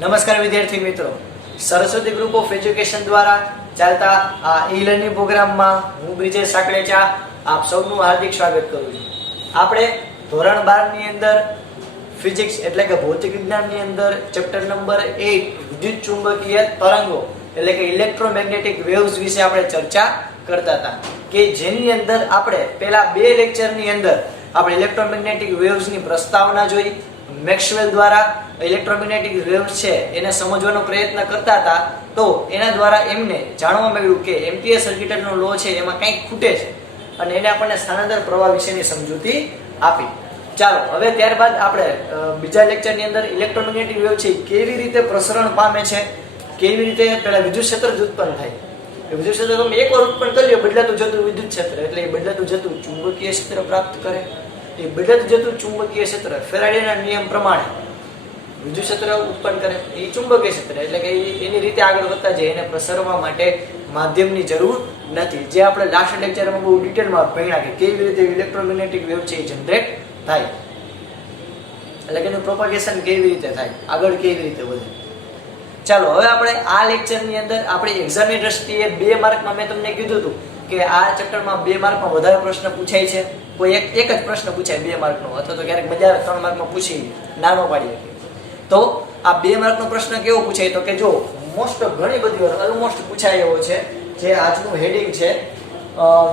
નમસ્કાર વિદ્યાર્થી મિત્રો, સરસ્વતી ગ્રુપ ઓફ એજ્યુકેશન દ્વારા ચાલતા આ ઈ લર્નિંગ પ્રોગ્રામમાં હું બ્રિજેશ સાકળેચા આપ સૌનું હાર્દિક સ્વાગત કરું છું. આપણે ધોરણ 12 ની અંદર ફિઝિક્સ એટલે કે ભૌતિક વિજ્ઞાનની અંદર ચેપ્ટર નંબર 8 વિદ્યુત ચુંબકીય તરંગો એટલે કે ઇલેક્ટ્રોમેગ્નેટિક વેવ્સ વિશે આપણે ચર્ચા કરતા હતા કે જેની અંદર આપણે પહેલા બે લેક્ચરની અંદર આપણે ઇલેક્ટ્રોમેગ્નેટિક વેવ્સની પ્રસ્તાવના જોઈ. મેક્સવેલ દ્વારા ઇલેક્ટ્રોમેગ્નેટિક વેવ્સ છે એને સમજવાનો પ્રયત્ન કરતા હતા, તો એના દ્વારા એમને જાણવા મળ્યું કે એમ્પિયર સર્કિટનો લો છે એમાં કંઈક ખૂટે છે અને એને આપણને સ્થાનાંતર પ્રવાહ વિશેની સમજૂતી આપી. ચાલો હવે ત્યારબાદ આપણે બીજા લેક્ચરની અંદર ઇલેક્ટ્રોમેગ્નેટિક વેવ છે કેવી રીતે પ્રસરણ પામે છે, કેવી રીતે પેલા વિદ્યુત ક્ષેત્ર જ ઉત્પન્ન થાય. વિદ્યુત ક્ષેત્ર તમે એકવાર ઉત્પન્ન કરી લો, બદલાતું જતું વિદ્યુત ક્ષેત્ર એટલે એ બદલાતું જતું ચુંબકીય ક્ષેત્ર પ્રાપ્ત કરે. એ બદલાતું જતું ચુંબકીય ક્ષેત્ર ફેરાડેના નિયમ પ્રમાણે વિદ્યુત ક્ષેત્ર ઉત્પન્ન કરે. એ ચુંબકીય ક્ષેત્ર એટલે કે એની રીતે આગળ વધતા જાય, એને પ્રસરવા માટે માધ્યમની જરૂર નથી. જે આપણે લાસ્ટ લેક્ચરમાં બહુ ડિટેલમાં ભણ્યા કે કેવી રીતે ઇલેક્ટ્રોમેગ્નેટિક વેવ છે એ જનરેટ થાય, એટલે કે એનું પ્રોપગેશન કેવી રીતે થાય, આગળ કેવી રીતે વધે. ચાલો હવે આપણે આ લેક્ચરની અંદર આપણી એક્ઝામની દ્રષ્ટિએ 2 માર્કમાં મેં તમને કીધું હતું કે આ ચેપ્ટરમાં 2 માર્કમાં વધારે પ્રશ્ન પૂછાય છે. કોઈ એક જ પ્રશ્ન પૂછાય 2 માર્કનો, અથવા તો ક્યારેક મજા આવે 3 માર્કમાં પૂછી નાનો પાડીએ. તો આ 2 માર્કનો પ્રશ્ન કેવો પૂછાય તો કે જો મોસ્ટ ઘણી બધી વાર ઓલમોસ્ટ પૂછાય એવો છે, જે આજનું હેડિંગ છે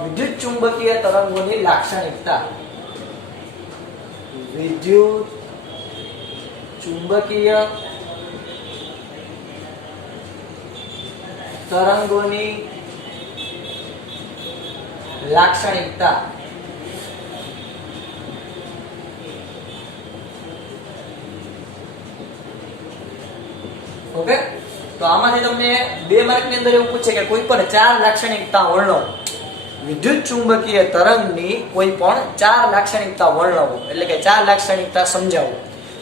વિદ્યુત ચુંબકીય તરંગોની લાક્ષણિકતા. વિદ્યુત ચુંબકીય તરંગોની લાક્ષણિકતા. ઓકે, તો આમાંથી તમને 2 માર્કની અંદર એવું પૂછે કે કોઈ પણ 4 લાક્ષણિકતા વર્ણવો. વિદ્યુત ચુંબકીય તરંગની કોઈ પણ 4 લાક્ષણિકતા વર્ણવો એટલે કે 4 લાક્ષણિકતા સમજાવો.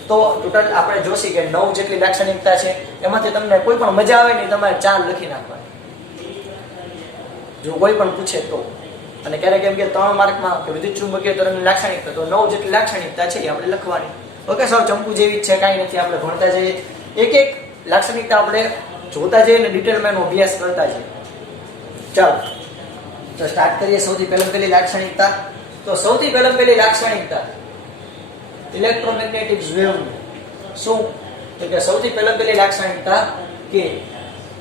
તો ટોટલ આપણે જોશી કે 9 જેટલી લાક્ષણિકતા છે, એમાંથી તમને કોઈ પણ મજા આવે નહીં તમારે 4 લખી નાખવાની જો કોઈ પણ પૂછે તો. અને ક્યારેક એમ કે 3 માર્કમાં કે વિદ્યુત ચુંબકીય તરંગની લાક્ષણિકતા, તો 9 જેટલી લાક્ષણિકતા છે એ આપણે લખવાની. ઓકે, સાવ ચંપુ જેવી જ છે, કાંઈ નથી. આપણે ભણતા જઈએ, એક એક લાક્ષણિકતા આપણે જોતા જઈએ અને ડિટેલમાં એનો અભ્યાસ કરતા જઈએ. ચાલો તો સ્ટાર્ટ કરીએ. સૌથી પહેલી લાક્ષણિકતા. તો સૌથી પહેલી લાક્ષણિકતા ઇલેક્ટ્રોમેગ્નેટિક વેવ. શું તો કે સૌથી પહેલી લાક્ષણિકતા કે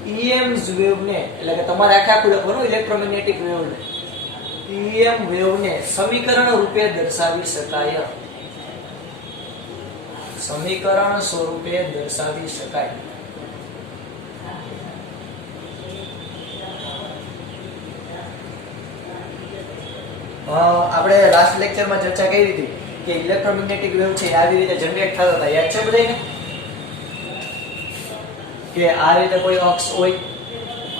EM વેવને એટલે કે તમારે આખું લખવાનું ઇલેક્ટ્રોમેગ્નેટિક વેવને, EM વેવને સમીકરણ રૂપે દર્શાવી શકાય. સમીકરણ સ્વરૂપે દર્શાવી શકાય. આપણે લાસ્ટ લેક્ચરમાં ચર્ચા કરી હતી કે ઇલેક્ટ્રોમેગ્નેટિક વેવ છે આવી રીતે જનરેટ થતા હતા. યાદ છે બધાને કે આ રીતે કોઈ અક્ષ હોય,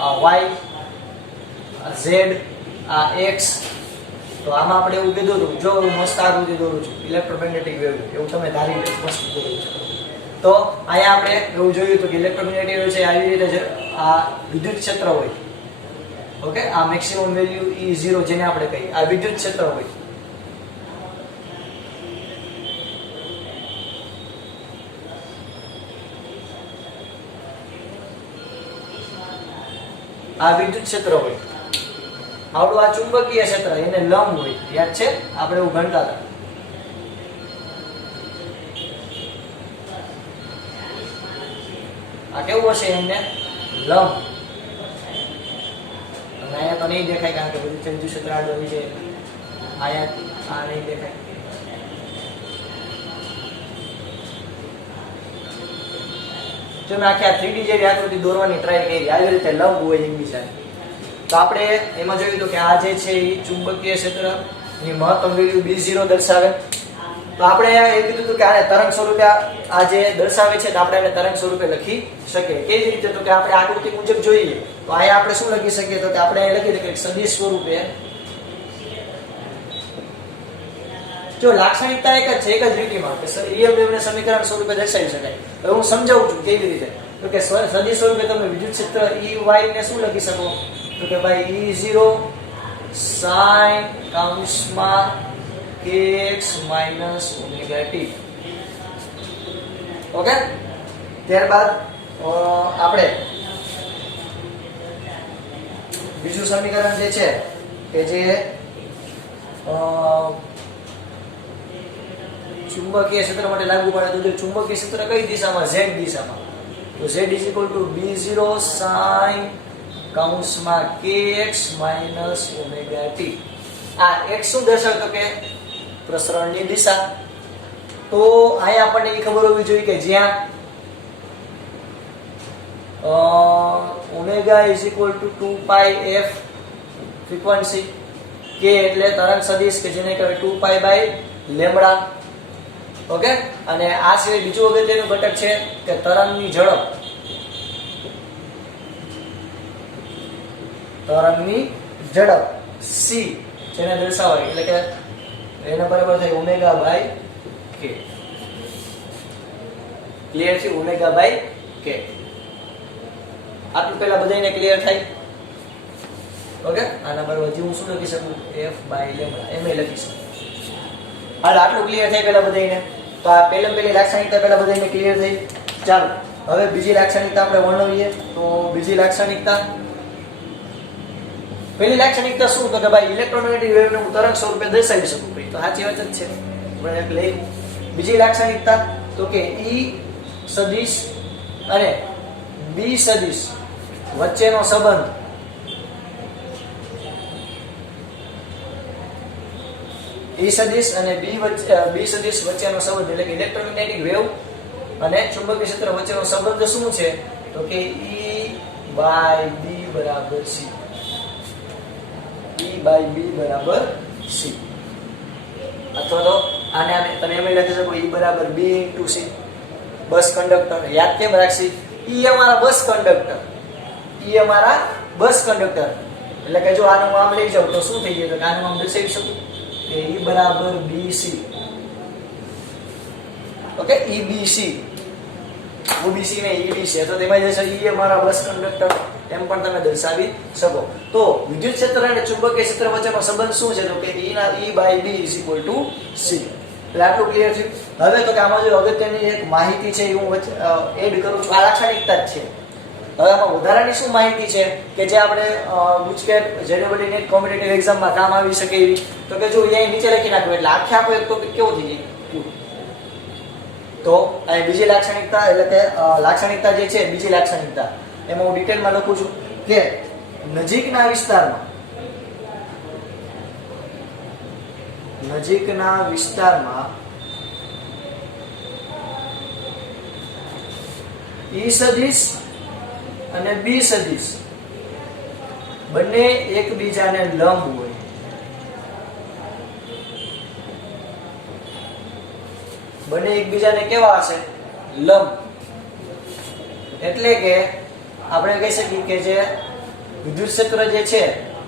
આ y, આ z, આ x. તો આમાં આપણે એવું કીધું હતું, જો મસ્ત આકૃતિ દોરું છું ઇલેક્ટ્રોમેગ્નેટિક વેવ એવું તમે ધારી લો મસ્ત દોરું છું. તો અહીંયા આપણે એવું જોયું હતું કે ઇલેક્ટ્રોમેગ્નેટિક વેવ છે આવી રીતે આ વિદ્યુત ક્ષેત્ર હોય. ઓકે, આ મેક્સિમમ વેલ્યુ E0 જેને આપણે કહીએ આ વિદ્યુત ક્ષેત્ર હોય. આ વિદ્યુત ક્ષેત્ર હોય. આવડું આ ચુંબકીય ક્ષેત્ર એને લંબ હોય. યાદ છે આપણે એવું ગણતા હતા. આ કેવું હશે એમને લંબ. અહીંયા તો નહીં દેખાય કારણ કે બધું વિદ્યુત ક્ષેત્ર આડું હોય છે. અહીંયા આ નહીં દેખાય. જો મેં આખી આ 3D જેવી આકૃતિ દોરવાની ટ્રાય કરી, આવી રીતે લંબ હોય એકબીજાને. તો આપણે એમાં જોયું હતું કે આ જે છે એ ચુંબકીય ક્ષેત્ર ની મહત્તમ વેલ્યુ B0 દર્શાવે. તો આપણે એ કીધું હતું કે આને તરંગ સ્વરૂપે આ જે દર્શાવે છે તો આપણે એને તરંગ સ્વરૂપે લખી શકીએ. કેવી રીતે તો કે આપણે આકૃતિ મુજબ જોઈએ તો અહીંયા આપણે શું લખી શકીએ તો કે આપણે અહીં લખી શકીએ સદિશ સ્વરૂપે. જો લાક્ષણિકતા એક જ છે, એક જ લીટીમાં કે EM વેવને સમીકરણ સ્વરૂપે દર્શાવી શકાય. હવે હું સમજાવું છું કેવી રીતે. તો કે સદિશ સ્વરૂપે તમે વિદ્યુત ક્ષેત્ર EY ને શું લખી શકો તો કે ભાઈ E0 sin કાઉન્સમાં kx minus omega t. Okay, ત્યારબાદ આપણે બીજું સમીકરણ જે છે કે જે ચુંબકીય ક્ષેત્ર માટે લાગુ પડે તો ચુંબકીય ક્ષેત્ર કઈ દિશામાં? z દિશામાં. તો z b0 sin કૌંસમાં kx - ωt. આ x શું દર્શાવતો કે પ્રસરણની દિશા. તો અહીંયા આપણને એ ખબર હોવી જોઈએ કે જ્યાં ઓમેગા = 2πf ફ્રીક્વન્સી, k એટલે તરંગ સદિશ કે જેને કહેવાય 2π/λ. ઓકે, અને આ સિવાય બીજું અગત્યનું ઘટક છે કે તરંગની ઝડપ. તરંગની ઝડપ c જેને દર્શાવાય એટલે કે એના બરાબર થાય ω/k. ક્લિયર છે? ω/k. આટલું પહેલા બધાને ક્લિયર થાય? ઓકે, આના બરાબર હજી હું શું લખી શકું? f/λ એમ લખી શકું. હાલ આટલું ક્લિયર થાય પહેલા બધાને. તો આ પહેલી લાક્ષણિકતા પહેલા બધાને ક્લિયર થઈ. ચાલો હવે બીજી લાક્ષણિકતા આપણે વર્ણવીએ. તો બીજી લાક્ષણિકતા, પહેલી લાક્ષણિકતા શું? તો કે ભાઈ ઇલેક્ટ્રોમેગ્નેટિક વેવને હું તરંગ સ્વરૂપે દર્શાવી શકું. ભાઈ તો સાચી વાત જ છે. આપણે એક લઈ. બીજી લાક્ષણિકતા તો કે E સદિશ અને B સદિશ વચ્ચેનો સંબંધ. E સદિશ અને B સદિશ વચ્ચેનો સંબંધ એટલે કે ઇલેક્ટ્રોમેગ્નેટિક વેવ અને ચુંબકીય ક્ષેત્ર વચ્ચેનો સંબંધ શું છે? તો કે E/B = C. E/B = C. અથવા તો આને તમે એમ લખી શકો E = B × C. બસ કંડક્ટર યાદ કેમ રાખશી? E અમારા બસ કંડક્ટર. E અમારા બસ કંડક્ટર એટલે કે જો આનું નામ લઈ જાવ તો શું થઈ જાય? તો આનું નામ દર્શાવી શકું કે E = BC. Okay, EBC. OBC ને EBC તો તેમાં જશે E અમારા બસ કંડક્ટર એમ પણ તમે દર્શાવી શકો. તો વિદ્યુત ક્ષેત્ર અને ચુંબકીય ક્ષેત્ર વચ્ચેનો સંબંધ શું છે? તો કે E/B = C. એટલે આટલું ક્લિયર છે. હવે તો કે આમાં જો અગત્યની એક માહિતી છે એ હું એડ કરું છું. આ લાક્ષણિકતા જ છે. હવે આમાં વધારાની શું માહિતી છે કે જે આપણે ગુજકેટ જેડબલઈ નેટ કોમ્પિટિટિવ એક્ઝામમાં કામ આવી શકે એવી? તો કે જો અહીં નીચે લખી નાખો એટલે આખે આખો એક ટોપિક કેવો થઈ જાય. તો અહીં બીજી લાક્ષણિકતા એટલે કે લાક્ષણિકતા જે છે બીજી લાક્ષણિકતા એમાં હું ડિટેલમાં લખું છું કે નજીકના વિસ્તારમાં E સદિશ અને B સદિશ બંને એકબીજાને લંબ હોય. બંને એકબીજાને કેવા હશે? લંબ. એટલે કે આપણે કહી શકીએ કે જે વિદ્યુત ક્ષેત્ર જે છે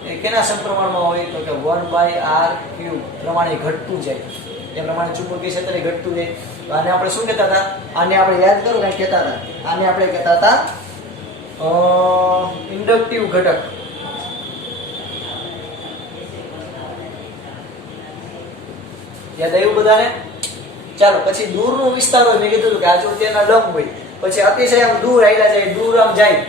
એ કેના સમપ્રમાણમાં હોય? તો કે 1/r³ પ્રમાણે ઘટતું જાય. એ પ્રમાણે ચુંબકીય ક્ષેત્ર ઘટતું જાય. તો આને આપણે શું કહેતા હતા? આને આપણે યાદ કરો કઈ કહેતા હતા? આને આપણે કહેતા હતા ઇન્ડક્ટિવ ઘટક. યાદ આવ્યું બધાને? ચાલો પછી દૂરનો વિસ્તાર હોય. મેં કીધું કે આ જો તેના લંબ હોય પછી અતિશય આમ દૂર આયલા જાય, દૂર આમ જાય.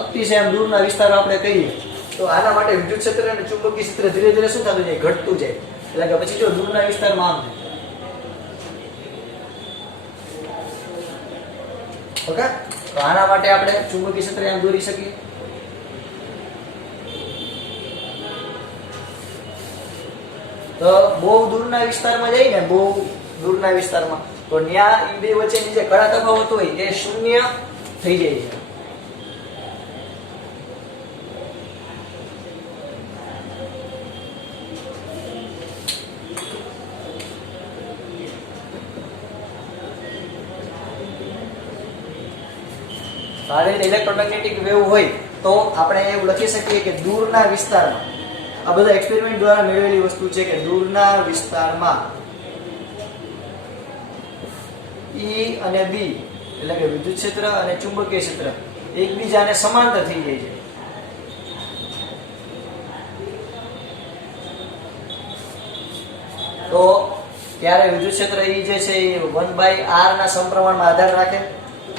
અતિશય આમ દૂરના વિસ્તાર આપણે કહીએ તો આના માટે વિદ્યુત ક્ષેત્ર અને ચુંબકીય ક્ષેત્ર ધીરે ધીરે શું થતું જાય? ઘટતું જાય. એટલે કે પછી જો દૂરના વિસ્તારમાં આમ થાય. ઓકે, તો આના માટે આપણે ચુંબકીય ક્ષેત્ર આમ દોરી શકીએ. તો બહુ દૂરના વિસ્તારમાં જાય ને, બહુ દૂરના વિસ્તારમાં તો ત્યાં એ બે વચ્ચેની જે કડા તફાવત હોય એ શૂન્ય થઈ જાય છે. આવી રીતે ઇલેક્ટ્રોમેગ્નેટિક વેવ હોય તો આપણે એવું લખી શકીએ કે દૂરના વિસ્તારમાં, આ બધા એક્સપેરિમેન્ટ દ્વારા મેળવેલી વસ્તુ છે કે દૂરના વિસ્તારમાં E અને B એટલે કે વિદ્યુત ક્ષેત્ર અને ચુંબકીય ક્ષેત્ર એકબીજાને સમાંતર થઈ જાય છે. તો ત્યારે વિદ્યુત ક્ષેત્ર E જે છે એ 1/r ના સમપ્રમાણમાં આધાર રાખે.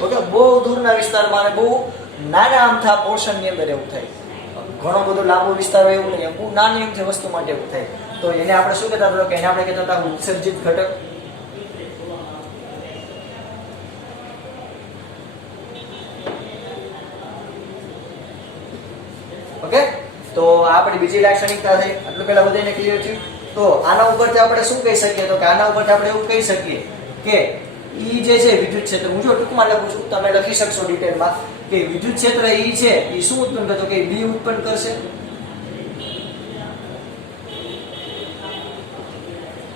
ઓકે, બહુ દૂરના વિસ્તારમાં અને બહુ નાના અમથા પોર્શનની અંદર એવું થાય. ઘણો બધો લાંબો વિસ્તાર હોય એવું નહીં, બહુ નાની અમથી વસ્તુ માટે એવું થાય. તો એને આપણે શું કહેતા હતા? કે એને આપણે કહેતા હતા ઉત્સર્જિત ઘટક. ઓકે, તો આ આપણી બીજી લાક્ષણિકતા થઈ. આટલું પહેલા બધાને ક્લિયર થયું. તો આના ઉપરથી આપણે શું કહી શકીએ? તો કે આના ઉપરથી આપણે એવું કહી શકીએ કે E જે છે વિદ્યુત ક્ષેત્ર, હું જો ટૂંકમાં લખું છું, તમે લખી શકશો ડિટેલમાં કે વિદ્યુત ક્ષેત્ર E છે એ શું ઉત્પન્ન કરતો? કે B ઉત્પન્ન કરશે.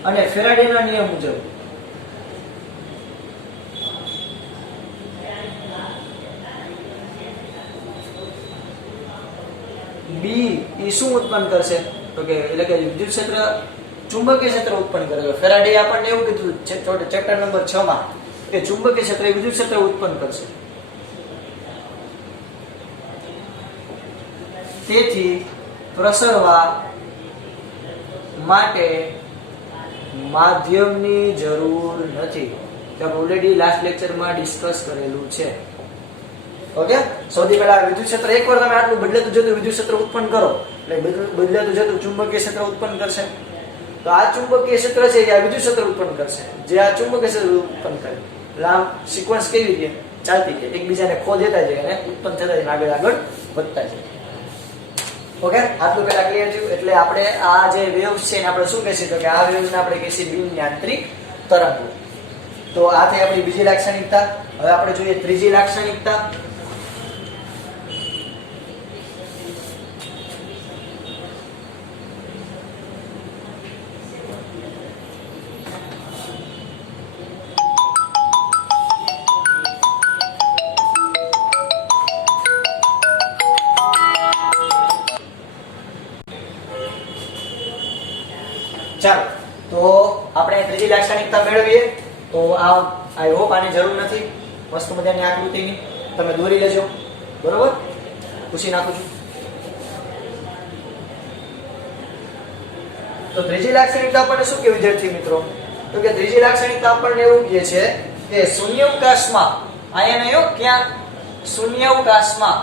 અને ફેરાડેના નિયમ મુજબ B એ શું ઉત્પન્ન કરશે? તો કે એટલે કે વિદ્યુત ક્ષેત્ર ચુંબકીય ક્ષેત્ર ઉત્પન્ન કરે છે. ફેરાડે આપણને એવું કીધું ચેપ્ટર નંબર 6 માં કે ચુંબકીય ક્ષેત્ર એ વિદ્યુત ક્ષેત્ર ઉત્પન્ન કરશે. તેથી પ્રસરવા માટે માધ્યમની જરૂર નથી. કે ઓલરેડી લાસ્ટ લેક્ચરમાં ડિસ્કસ કરેલું છે. ઓકે, સૌથી પહેલા વિદ્યુત ક્ષેત્ર એકવાર તમે આટલું બદલાતું જતું વિદ્યુત ક્ષેત્ર ઉત્પન્ન કરો એટલે બદલાતું જતું ચુંબકીય ક્ષેત્ર ઉત્પન્ન કરશે. તો આ ચુંબકીય ક્ષેત્ર છે કે આ વિદ્યુત ક્ષેત્ર ઉત્પન્ન કરશે, જે આ ચુંબકીય ક્ષેત્ર ઉત્પન્ન કરે. એટલે આમ સિક્વન્સ કેવી રીતે ચાલતી છે, એકબીજાને ખો દેતા જાય અને ઉત્પન્ન થતા જાય, આગળ આગળ વધતા જાય. ઓકે, આટલું પહેલા ક્લિયર થયું. એટલે આપણે આ જે વેવ્સ છે એને આપણે શું કહીશું? તો કે આ વેવ્સને આપણે કહીશું બિન યાંત્રિક તરંગો. તો આ થઈ આપણી બીજી લાક્ષણિકતા. હવે આપણે જોઈએ ત્રીજી લાક્ષણિકતા. ચાલો, તો આપણે ત્રીજી લાક્ષણિકતા મેળવીએ. તો આઈ હોપ આની જરૂર નથી. મસ્ત મજાની આકૃતિની તમે દોરી લેજો, બરોબર? પૂછી નાખું છું. તો ત્રીજી લાક્ષણિકતા આપણને શું કે વિદ્યાર્થી મિત્રો? તો કે ત્રીજી લાક્ષણિકતા આપણને એવું કહે છે કે શૂન્યાવકાશમાં, અહીંયા નહીં, ક્યાં? શૂન્યાવકાશમાં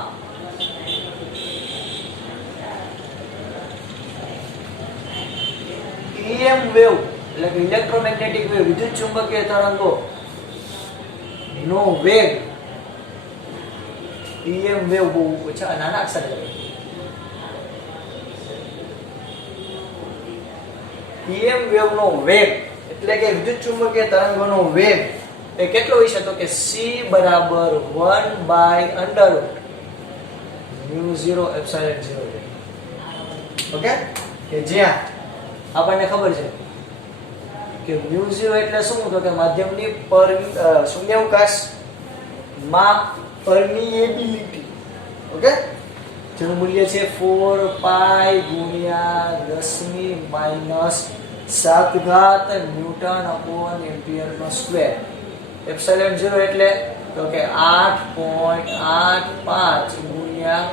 EM વેવ એટલે કે ઇલેક્ટ્રોમેગ્નેટિક વેવ, વિદ્યુત ચુંબકીય તરંગો નો વેગ, EM વેવ બહુ ઓછા નાના અક્ષર લખે. EM વેવ નો વેગ એટલે કે વિદ્યુત ચુંબકીય તરંગોનો વેગ એ કેટલો હોય છે? તો કે c બરાબર 1/√μ0ε0. ઓકે, કે જ્યાં આપણને ખબર છે કે μ0 એટલે શું? તો કે માધ્યમની શૂન્યાવકાશમાં પરમિએબિલિટી. ઓકે, જેનું મૂલ્ય છે 4π ગુણ્યા 10⁻⁷ ન્યૂટન/એમ્પિયર². ε0 એટલે તો કે 8.85 ગુણ્યા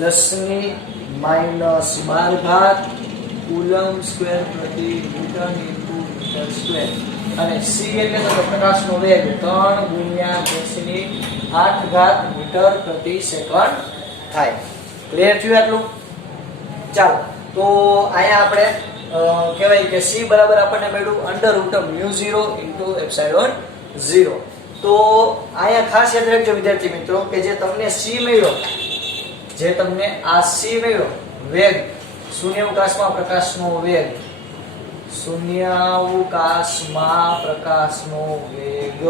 10⁻12 કુલમ સ્ક્વેર પ્રતિ ન્યૂટન ઇન્ટુ મીટર સ્ક્વેર. અને c એટલે તો પ્રકાશનો વેગ 3 ગુણ્યા 10⁸ મીટર પ્રતિ સેકન્ડ થાય. ક્લિયર થયું આટલું? ચાલો, તો અહીંયા આપણે કહેવાય કે c બરાબર આપણને મળ્યું √μ0 × ε0. તો અહીંયા ખાસ યાદ રાખજો વિદ્યાર્થી મિત્રો કે જે તમને c મળ્યો, જે તમને આ c મળ્યો વેગ, શૂન્યાવકાશમાં પ્રકાશનો વેગ, શૂન્યાવકાશમાં પ્રકાશનો વેગ,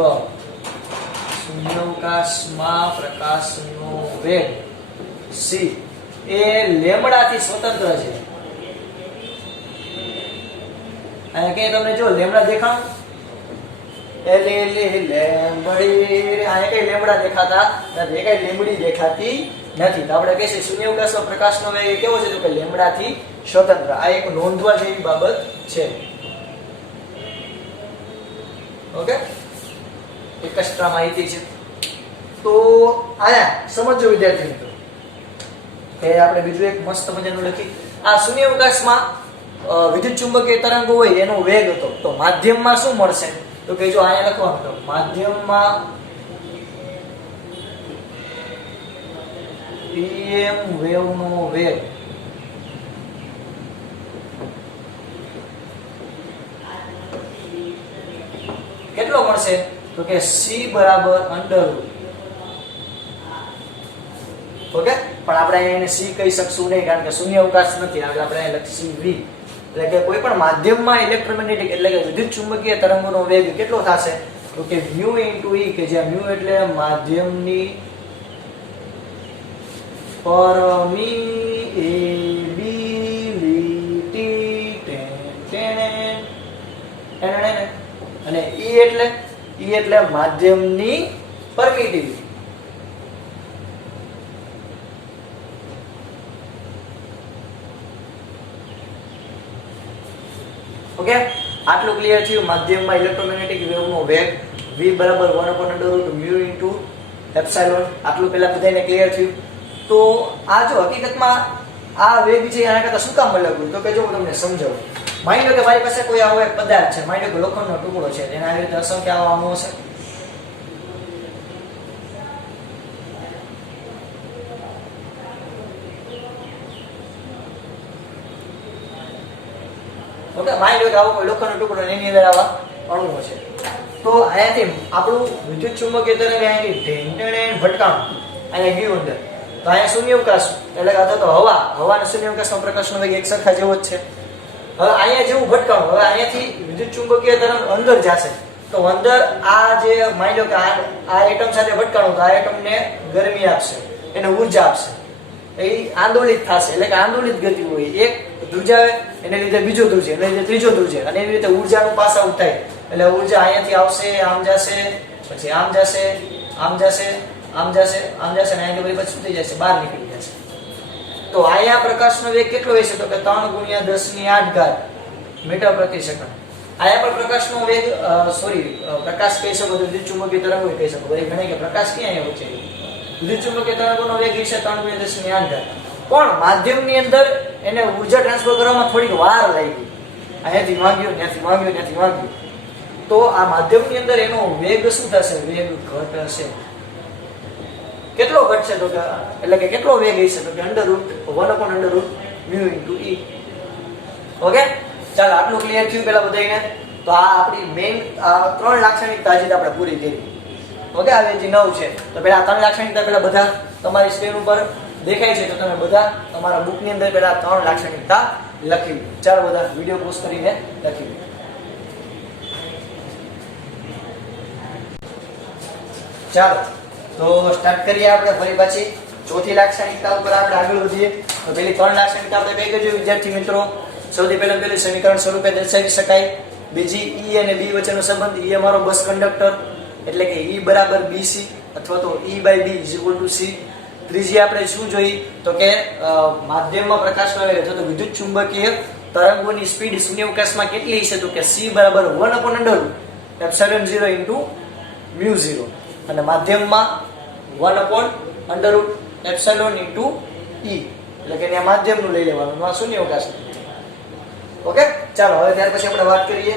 શૂન્યાવકાશમાં પ્રકાશનો વેગ c એ લેમ્બડાથી સ્વતંત્ર છે. અહીંયા કે તમને જો લેમ્બડા દેખાણું, લેમ્બડી, અહીંયા કઈ લેમ્બડા દેખાતા નથી, કઈ લેમ્બડી દેખાતી નથી. તો આપણે કહીએ શૂન્યાવકાશમાં પ્રકાશનો વેગ કેવો છે? તો કે લેમ્બડાથી સ્વતંત્ર. આ એક નોંધવા જેવી બાબત છે. ઓકે, એક એક્સ્ટ્રા માહિતી છે. તો આયા સમજો વિદ્યાર્થી મિત્રો કે આપણે બીજું એક મસ્ત મજાનું લખી. આ શૂન્યાવકાશમાં વિદ્યુત ચુંબકીય તરંગો હોય એનો વેગ હતો, તો માધ્યમમાં શું મળશે? તો કે જો અહીંયા લખવાનું તો માધ્યમમાં EM વેવનો વેગ કેટલો મળશે? તો કે c બરાબર √ ઓકે, પણ આપણે એને c કહી શકશું નહીં કારણ કે શૂન્ય અવકાશ નથી, આપણે અહીં લખીશું v. એટલે કે કોઈ પણ માધ્યમમાં ઇલેક્ટ્રોમેગ્નેટિક એટલે કે વિદ્યુત ચુંબકીય તરંગોનો વેગ કેટલો થશે? તો કે μ * e, કે જ્યાં μ એટલે માધ્યમની પરમિએબિલિટી અને E એટલે માધ્યમની પરમિટિવિટી. ઓકે, આટલું ક્લિયર થયું. માધ્યમમાં ઇલેક્ટ્રોમેગ્નેટિક વેવનો વેગ v બરાબર 1/√μ × એપ્સિલોન. આટલું પહેલા બધાને ક્લિયર થયું. તો આ જો હકીકતમાં આ વેગ છે એના કરતા શું કામ અલગ હોય? તો કે જો હું તમને સમજાવું. માની લો કે મારી પાસે કોઈ આવો એક પદાર્થ છે, માની લો કે લોખંડનો ટુકડો છે, તેના આવી રીતે અસંખ્ય આવા અણુઓ છે. ઓકે, માની લો કે આવો કોઈ લોખંડનો ટુકડો એની અંદર આવા અણુઓ છે. તો અહીંયાથી આપણું વિદ્યુત ચુંબકીય તરંગ અહીંયાથી ઢેંઢેણ ભટકાણું અહીંયા ગયું અંદર. તો અહીંયા શૂન્યાવકાશ એટલે કે અથવા તો હવાના શૂન્યાવકાશનો પ્રકાશનો વેગ એક સરખા જેવો જ છે. હવે અહીંયા જેવું ભટકાણું, હવે અહીંયાથી વિદ્યુત ચુંબકીય તરંગ અંદર જશે, તો અંદર આ જે માની લો કે આ એટમ સાથે ભટકાણું, તો આ એટમને ગરમી આપશે, એને ઊર્જા આપશે, એ આંદોલિત થશે. એટલે કે આંદોલિત ગતિ હોય, એક ધ્રુજાવે એને લીધે બીજો ધ્રુજે, એને લીધે ત્રીજો ધ્રુજે, અને એવી રીતે ઊર્જાનું પાસ આઉટ થાય. એટલે ઊર્જા અહીંયાથી આવશે, આમ જશે, પછી આમ જશે, આમ જશે, આમ જશે, આમ જશે, અને અહીંયાથી પછી શું થઈ જશે? બહાર નીકળી જશે. તો અહીંયા પ્રકાશનો વેગ કેટલો હશે? તો કે 3 × 10⁸ મીટર પ્રતિ સેકન્ડ. અહીંયા પણ પ્રકાશનો વેગ પ્રકાશ કહી શકો, વિદ્યુત ચુંબકીય તરંગો કહી શકો. બધી ઘણી કે પ્રકાશ ક્યાં આવ્યો છે? વિદ્યુત ચુંબકીય તરંગોનો વેગ છે 3 × 10⁸. પણ માધ્યમની અંદર એને ઊર્જા ટ્રાન્સફર કરવામાં થોડીક વાર લાગી. અહીંયાથી માંગ્યું, ત્યાંથી માંગ્યું, ત્યાંથી માંગ્યું. તો આ માધ્યમની અંદર એનો વેગ શું થશે? વેગ ઘટશે. કેટલો ઘટશે? તો કે એટલે કે કેટલો વેગ હશે? તો કે √1/√μ × E. ઓકે, ચાલો આટલું ક્લિયર થયું પેલા બધાને. તો આ આપણી મેઇન 3 લાક્ષણિકતા જે આપણે પૂરી કરી. ઓકે, આ જે 9 છે, તો પેલા 3 લાક્ષણિકતા પેલા બધા તમારી સ્ક્રીન ઉપર દેખાય છે, તો તમે બધા તમારા બુકની અંદર પેલા 3 લાક્ષણિકતા લખી લો. ચાલો બધા વિડીયો પોઝ કરીને લખી લો. ચાલો તો સ્ટાર્ટ કરીએ આપણે ફરી પાછી ચોથી લાક્ષણિકતા ઉપર આપણે આગળ વધીએ. તો પેલી 3 લાક્ષણિકતા આપણે કઈ કઈ વિદ્યાર્થી મિત્રો? સૌથી પહેલા પેલું સમીકરણ સ્વરૂપે દર્શાવી શકાય. બીજી E અને B વચ્ચેનો સંબંધ. E અમારો બસ કંડક્ટર એટલે કે E બરાબર BC અથવા તો E/B = C. ત્રીજી આપણે શું જોઈ? તો કે માધ્યમમાં પ્રકાશનો વેગ અથવા તો વિદ્યુત ચુંબકીય તરંગોની સ્પીડ શૂન્યાવકાશમાં કેટલી હશે? તો કે C બરાબર 1/√ε0 × μ0, અને માધ્યમમાં 1/√ε × E, એટલે કે ત્યાં માધ્યમનું લઈ લેવાનું, આ શૂન્યાવકાશ. ઓકે, ચાલો હવે ત્યાર પછી આપણે વાત કરીએ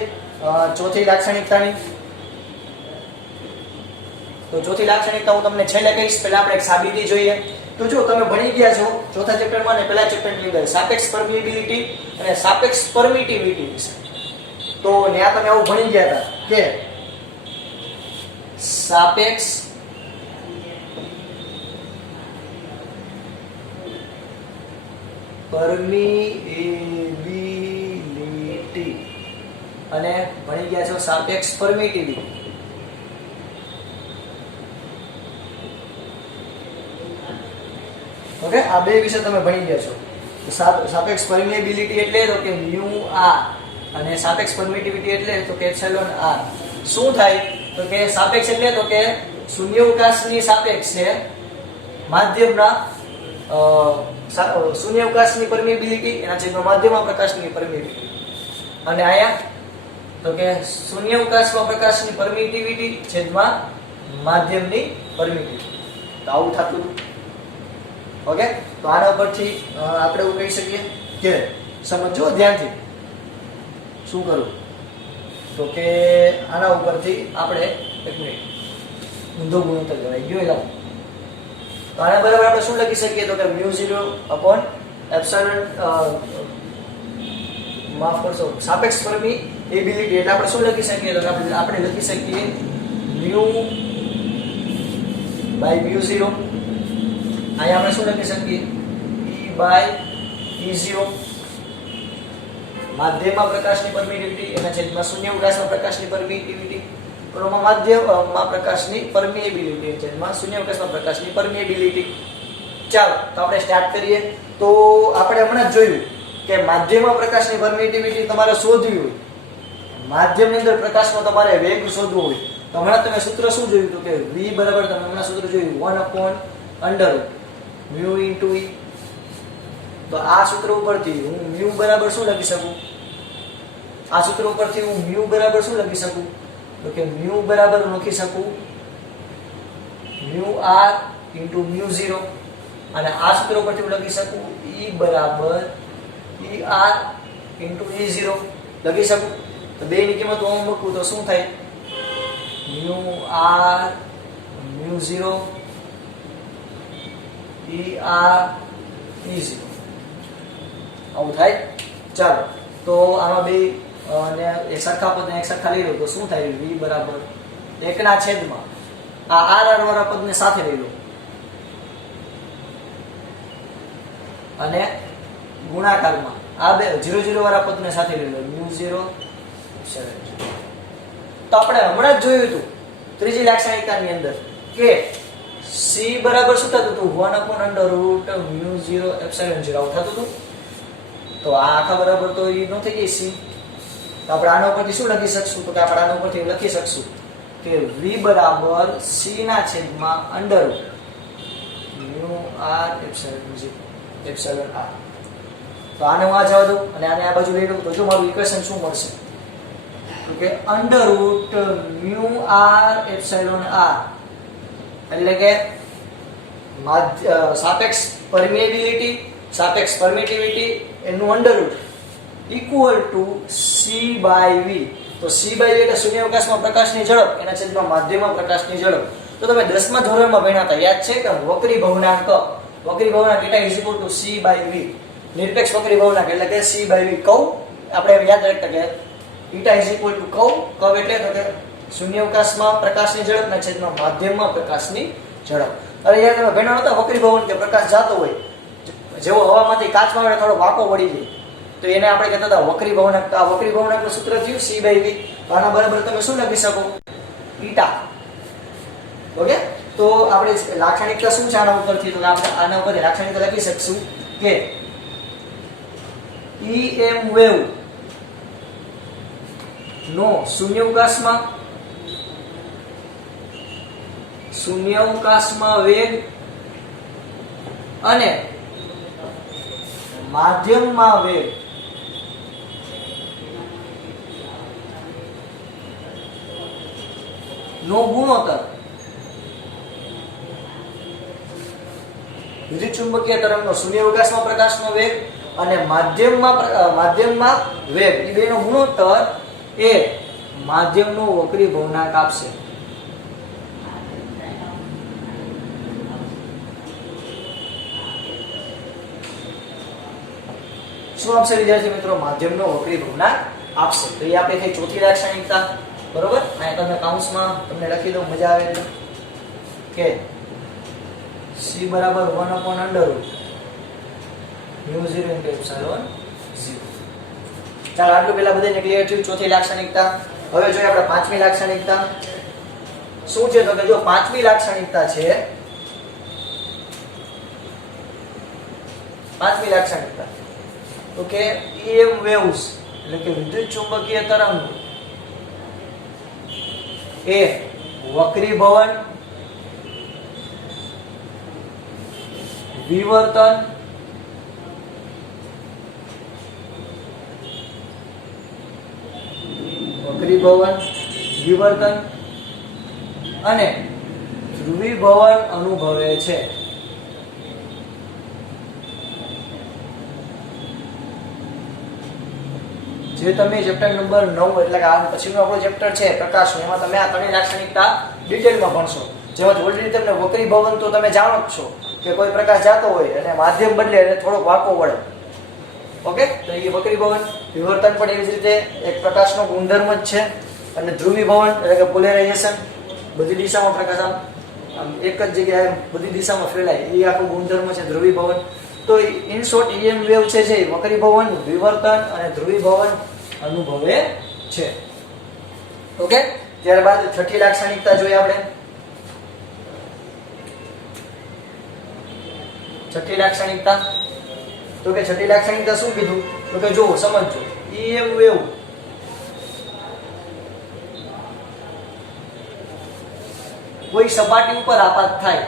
ચોથી લાક્ષણિકતાની. તો ચોથી લાક્ષણિકતા હું તમને છેલ્લે કહીશ. પહેલા આપણે એક સાબિતી જોઈએ. તો જો તમે ભણી ગયા છો ચોથા ચેપ્ટરમાં અને પહેલા ચેપ્ટરની અંદર સાપેક્ષ પરમિએબિલિટી અને સાપેક્ષ પરમિટિવિટી વિશે. તો ત્યાં તમે આવું ભણી ગયા હતા કે સાપેક્ષ પરમિએબિલિટી અને ભણી ગયા છો સાપેક્ષ પરમિટિવિટી. ઓકે, આ બે વિશે તમે ભણી ગયા છો. સાપેક્ષ પરમિએબિલિટી એટલે તો કે μr અને સાપેક્ષ પરમિટિવિટી એટલે તો કે εr. શું થાય? તો કે સાપેક્ષ એટલે તો કે શૂન્યાવકાશની સાપેક્ષે માધ્યમના શૂન્યાવકાશની પરમિએબિલિટી એના છેદમાં માધ્યમમાં પ્રકાશની પરમિએબિલિટી, અને આયા તો કે શૂન્યાવકાશમાં પ્રકાશની પરમિટિવિટી છેદમાં માધ્યમની પરમિટિવિટી. તો આવું થતું. ઓકે, તો આના પરથી આપણે એવું કહી શકીએ કે સમજો ધ્યાનથી શું કરું તો કે આના ઉપરથી આપણે એક મિનિટ ઊંધો ગુણોત્તર ગણાઈ ગયો લાવો તો આના બરાબર આપણે શું લખી શકીએ તો કે μ0 અપોન એપ્સિલોન માફ કરશો સાપેક્ષ પરમિએબિલિટી એટલે આપણે શું લખી શકીએ તો આપણે લખી શકીએ μ બાય μ0 અહીંયા આપણે શું લખી શકીએ E બાય E0 માધ્યમમાં પ્રકાશની પરમિટિવિટી એના છેદમાં શૂન્યાવકાશમાં પ્રકાશની પરમિટિવિટી માધ્યમમાં પ્રકાશની પરમિએબિલિટી છેદમાં શૂન્યાવકાશમાં પ્રકાશની પરમિએબિલિટી ચાલો તો આપણે સ્ટાર્ટ કરીએ તો આપણે હમણાં જ જોયું કે માધ્યમમાં પ્રકાશની પરમિટિવિટી તમારે શોધવી હોય માધ્યમની અંદર પ્રકાશનો તમારે વેગ શોધવો હોય તો હમણાં તમે સૂત્ર શું જોયું હતું કે v બરાબર તમે હમણાં સૂત્ર જોયું 1/√μ * e તો આ સૂત્ર ઉપરથી હું μ બરાબર શું લખી શકું આ સૂત્ર ઉપરથી હું μ બરાબર શું લખી શકું તો કે μ બરાબર લખી શકું μr * μ0 અને આ સૂત્ર ઉપરથી હું લખી શકું E બરાબર ER * E0 લખી શકું તો બે ની કિંમત હું મૂકું તો શું થાય μr μ0 ER E0 આવું થાય ચાલો તો આમાં બે અને એક સરખા પદને એક સરખા લઈ લો તો શું થાય v બરાબર 1/છેદમાં આ r વાળા પદને સાથે લઈ લો અને ગુણાકારમાં આ બે 0 0 વાળા પદને સાથે લઈ લો μ0 તો આપણે હમણાં જ જોયું હતું ત્રીજી લાક્ષણિકતાની અંદર કે c બરાબર શું થતું હતું 1/√μ0 એપ્સિલોન 0 થતું હતું તો આ આખા બરાબર તો એ ન થઈ ગઈ c તો આપણે આના ઉપરથી શું લખી શકશું તો કે આપણે આના ઉપરથી લખી શકશું કે v બરાબર c ના છેદમાં √ μr એપ્સિલોન r તો આને હું આ જવા દઉં અને આને આ બાજુ લઈ લઉં તો જો મારું ઇક્વેશન શું મળશે તો કે √μr એપ્સિલોન r એટલે કે સાપેક્ષ પરમિએબિલિટી સાપેક્ષ પરમિટિવિટી એનું અંડરરૂટ ઇક્વલ ટુ c/v તો c/v એટલે શૂન્યાવકાશમાં પ્રકાશની ઝડપ એના છેદમાં માધ્યમમાં પ્રકાશની ઝડપ તો તમે 10મા ધોરણમાં ભણ્યા હતા યાદ છે કે વક્રી ભવનાંક η = c/v નિરપેક્ષ વક્રી ભવનાંક એટલે કે c/v કર્વ આપણે યાદ રાખતા કે η = કર્વ એટલે તો કે શૂન્યાવકાશમાં પ્રકાશની ઝડપ ના છેદમાં માધ્યમમાં પ્રકાશની ઝડપ અરે યાર તમે ભણ્યા હતા વક્રી ભવન કે પ્રકાશ જાતો હોય જેવો હવામાંથી કાચમાં વળે થોડો વાંકો વળી જાય તો એને આપણે કહેતા હતા વક્રી ભવનાંક તો આ વક્રી ભવનાંકનું સૂત્ર થયું c/v આના બરાબર તમે શું લખી શકો ઈટા ઓકે તો આપણે લાક્ષણિકતા શું છે આના ઉપરથી તો આપણે આના ઉપર લાક્ષણિકતા લખી શકશું કે EM વેવ નો શૂન્યાવકાશમાં વેગ અને માધ્યમમાં વેગ નો ગુણોત્તર વિદ્યુત ચુંબકીય તરંગનો શૂન્યાવકાશમાં પ્રકાશનો વેગ અને માધ્યમમાં વેગ એ બેનો ગુણોત્તર એ માધ્યમનો વક્રી ભવનાંક આપશે શું આપશે વિદ્યાર્થી મિત્રો માધ્યમનો વક્રી ભવનાંક આપશે તો એ આપણે થઈ ચોથી લાક્ષણિકતા બરોબર આ તમે કાઉન્સમાં તમને લખી દઉં મજા આવે કે c બરાબર 1/√μ0 * એપ્સિલોન 0 ચાલો આટલું પહેલા બધાને ક્લિયર થયું ચોથી લાક્ષણિકતા હવે જોઈએ આપણે પાંચમી લાક્ષણિકતા શું છે તો કે જો પાંચમી લાક્ષણિકતા છે પાંચમી લાક્ષણિકતા તો કે EM waves એટલે કે વિદ્યુત ચુંબકીય તરંગ એ વક્રીભવન વિવર્તન અને ધ્રુવીભવન અનુભવે છે જે તમે ચેપ્ટર નંબર 9 એટલે કે આ પછીનું આપણું ચેપ્ટર છે પ્રકાશનું, એમાં તમે આ ત્રણેય લાક્ષણિકતા ડિટેલમાં ભણશો. જેમાં ઓલરેડી તમને વક્રીભવન તો તમે જાણો જ છો કે કોઈ પ્રકાશ જાતો હોય અને માધ્યમ બદલે એટલે થોડોક વાંકો વળે. ઓકે, તો એ વક્રીભવન. વિવર્તન પણ એવી જ રીતે એક પ્રકાશનો ગુણધર્મ જ છે. અને ધ્રુવીભવન એટલે કે પોલેરાઇઝેશન, બધી દિશામાં પ્રકાશ આમ એક જ જગ્યાએ બધી દિશામાં ફેલાય, એ આખો ગુણધર્મ છે ધ્રુવીભવન. તો ઇન શોર્ટ EM વેવ છે જે વક્રીભવન, વિવર્તન અને ધ્રુવીભવન અનુભવે છે. ઓકે, ત્યારબાદ છઠ્ઠી લાક્ષણિકતા જોઈએ આપણે. છઠ્ઠી લાક્ષણિકતા, તો કે છઠ્ઠી લાક્ષણિકતા શું કીધું? તો કે જો સમજજો, EM વેવ કોઈ સપાટી ઉપર આપાત થાય,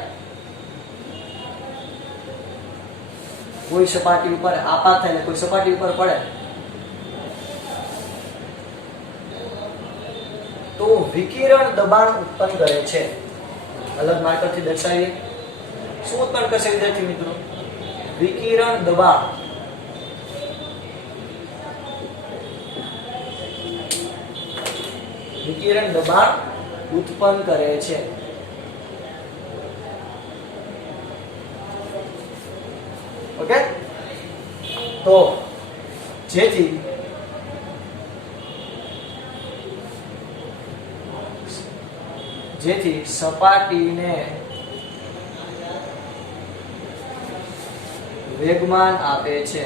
કોઈ સપાટી ઉપર આપાત થાય એટલે કોઈ સપાટી ઉપર પડે તો વિકિરણ દબાણ ઉત્પન્ન કરે છે. અલગ માર્કરથી દર્શાવીએ. શું ઉત્પન્ન કરશે વિદ્યાર્થી મિત્રો? વિકિરણ દબાણ. વિકિરણ દબાણ ઉત્પન્ન કરે છે. ઓકે, તો જેથી સપાટીને વેગમાન આપે છે.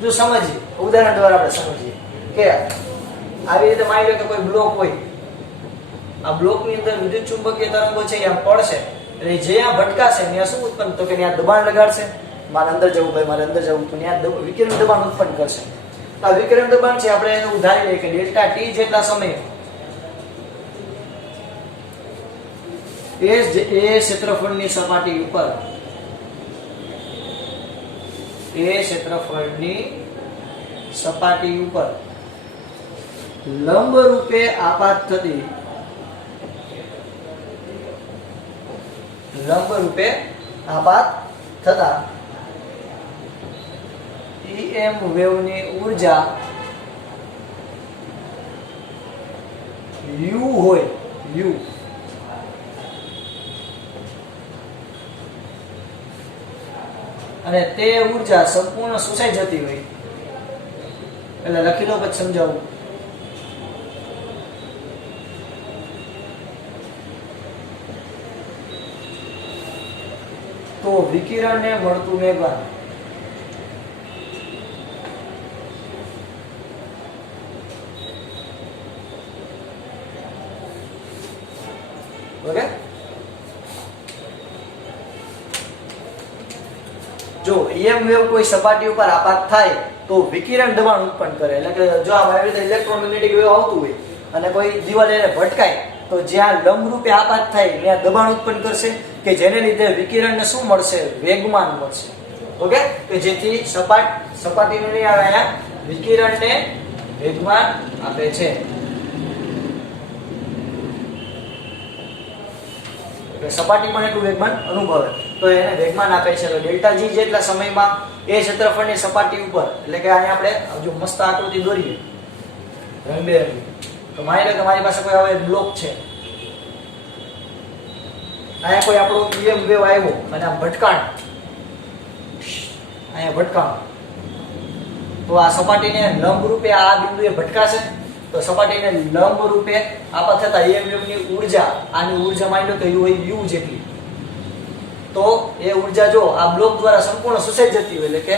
જો સમજીએ, ઉદાહરણ દ્વારા આપણે સમજીએ કે આવી રીતે માની લો કે કોઈ બ્લોક હોય, આ બ્લોકની અંદર વિદ્યુત ચુંબકીય તરંગો છે, આમ પડશે એટલે જે આ ભટકાશે ત્યાં શું ઉત્પન્ન? તો કે ત્યાં દબાણ લગાડશે. મારે અંદર જવું, ભાઈ મારે અંદર જવું, તો ત્યાં વિકિરણ દબાણ ઉત્પન્ન કરશે. આ વિકિરણ દબાણ છે આપણે એને ઉધારી લઈએ કે ડેલ્ટા ટી જેટલા સમયે એ ક્ષેત્રફળની સપાટી ઉપર લંબ રૂપે આપાત થતી EM વેવની ઊર્જા U હોય, U અને તે ઊર્જા સંપૂર્ણ શોષાઈ જતી હોય, એટલે લખી લો પછી સમજાવું. તો વિકિરણને મળતું વેગમાન ઓકે. જો EM વેવ કોઈ સપાટી ઉપર આપાત થાય તો વિકિરણ દબાણ ઉત્પન્ન કરે. એટલે કે જો આવી રીતે ઇલેક્ટ્રોમેગ્નેટિક વેવ આવતું હોય અને કોઈ દિવાલ એને ભટકાય તો જ્યાં લંબરૂપે આપાત થાય ત્યાં દબાણ ઉત્પન્ન કરશે કે જેને લીધે વિકિરણને શું મળશે? વેગમાન મળશે. ઓકે, કે જેથી સપાટીને નહીં આવે, અહીંયા વિકિરણને વેગમાન આપે છે. સપાટી પણ એટલું વેગમાન અનુભવે તો એને વેગમાન આપે છે. તો ડેલ્ટા જી જેટલા સમયમાં એ ક્ષેત્રફળની સપાટી ઉપર, એટલે કે અહીંયા આપણે જો મસ્ત આકૃતિ દોરીએ રંગબેરંગી, તો માની લો કે મારી પાસે કોઈ હવે બ્લોક છે, અહીંયા કોઈ આપણો EM વેવ આવ્યો અને આ ભટકાણ, અહીંયા ભટકાણ, તો આ સપાટીને લંબ રૂપે આ બિંદુએ ભટકાશે. તો સપાટીને લંબ રૂપે આપાત થતા EM વેવની ઊર્જા, આની ઊર્જા માની લો કે U જેટલી, તો એ ઊર્જા જો આ બ્લોક દ્વારા સંપૂર્ણ શોષાઈ જતી હોય, એટલે કે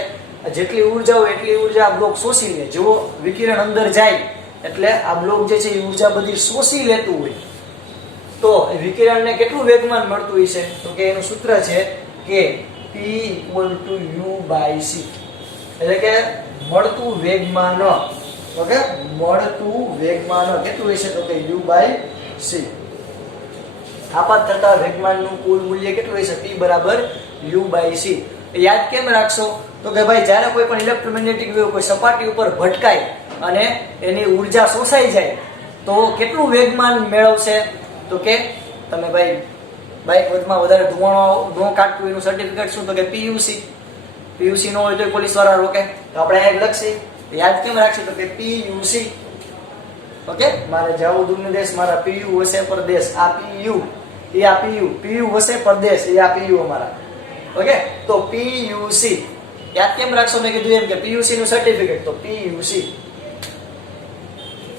જેટલી ઊર્જા હોય એટલી ઊર્જા આ બ્લોક શોષી લે. જો વિકિરણ અંદર જાય એટલે આ બ્લોક જે છે એ ઊર્જા બધી શોષી લેતું હોય. તો વિકિરણને કેટલું વેગમાન મળતું હોય છે? તો કે એનું સૂત્ર છે કે P = U/c, એટલે કે મળતું વેગમાન. ઓકે, મળતું વેગમાન કેટલું હશે? તો કે U/c. આપાત થતા વેગમાનનું કુલ મૂલ્ય કેટલું હશે? P = U/c. યાદ કેમ રાખશો? તો કે ભાઈ જ્યારે કોઈ પણ ઇલેક્ટ્રોમેગ્નેટિક વેવ કોઈ સપાટી ઉપર ભટકાય અને એની ઊર્જા શોષાઈ જાય તો કેટલું વેગમાન મેળવશે? તો કે તમે ભાઈ બાઇક વધમાં વધારે ધુમાડો ન કાઢતું એનું સર્ટિફિકેટ શું? તો કે PUC. પીયુસી નો હોય તો પોલીસ વાળા રોકે. તો આપણે અહીંયા લખશી, યાદ કેમ રાખશું તો કે પીયુસી. ઓકે, મારે જવું દૂર દેશ, મારા પીયુ વસે પરદેશ. આ પીયુ એ આ પીયુ વસે પરદેશ એ આ પીયુ અમારા. ઓકે, તો પીયુસી યાદ કેમ રાખશો? મેં કીધું એમ કે પીયુસી નું સર્ટિફિકેટ, તો પીયુસી.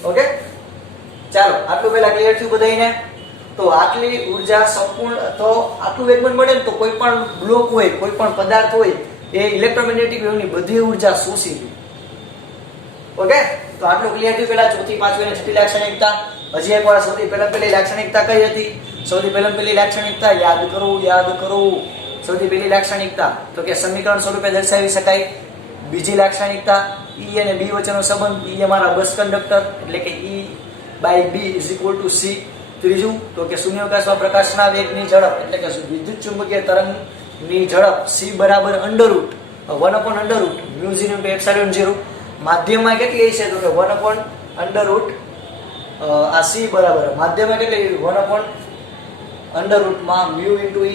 ઓકે, ચાલો આટલું પહેલા ક્લિયર થયું બધાને. તો આટલી ઉર્જા સંપૂર્ણ, તો આટલું વેગમાન મળે ને તો કોઈ પણ બ્લોક હોય, કોઈ પણ પદાર્થ હોય એ ઇલેક્ટ્રોમેગ્નેટિક વેવની બધી ઉર્જા શોષી લે. ઓકે, તો આટલું ક્લિયર થયું. પહેલા ચોથી, પાંચમી અને છઠ્ઠી લાક્ષણિકતા. હજી એકવાર સૌથી પહેલી લાક્ષણિકતા કઈ હતી? સૌથી પહેલી લાક્ષણિકતા યાદ કરો. સૌથી પહેલી લાક્ષણિકતા તો કે સમીકરણ સ્વરૂપે દર્શાવી શકાય. બીજી લાક્ષણિકતા E અને B વચ્ચેનો સંબંધ. E અમારા બસ કંડક્ટર એટલે કે E/B = C. ત્રીજું તો કે શૂન્યાવકાશમાં પ્રકાશના વેગની ઝડપ એટલે કે વિદ્યુત ચુંબકીય તરંગની ઝડપ C બરાબર √1/√μ0 માધ્યમમાં કેટલી હશે તો કે 1/√, આ C બરાબર માધ્યમમાં કેટલી 1/√μ ×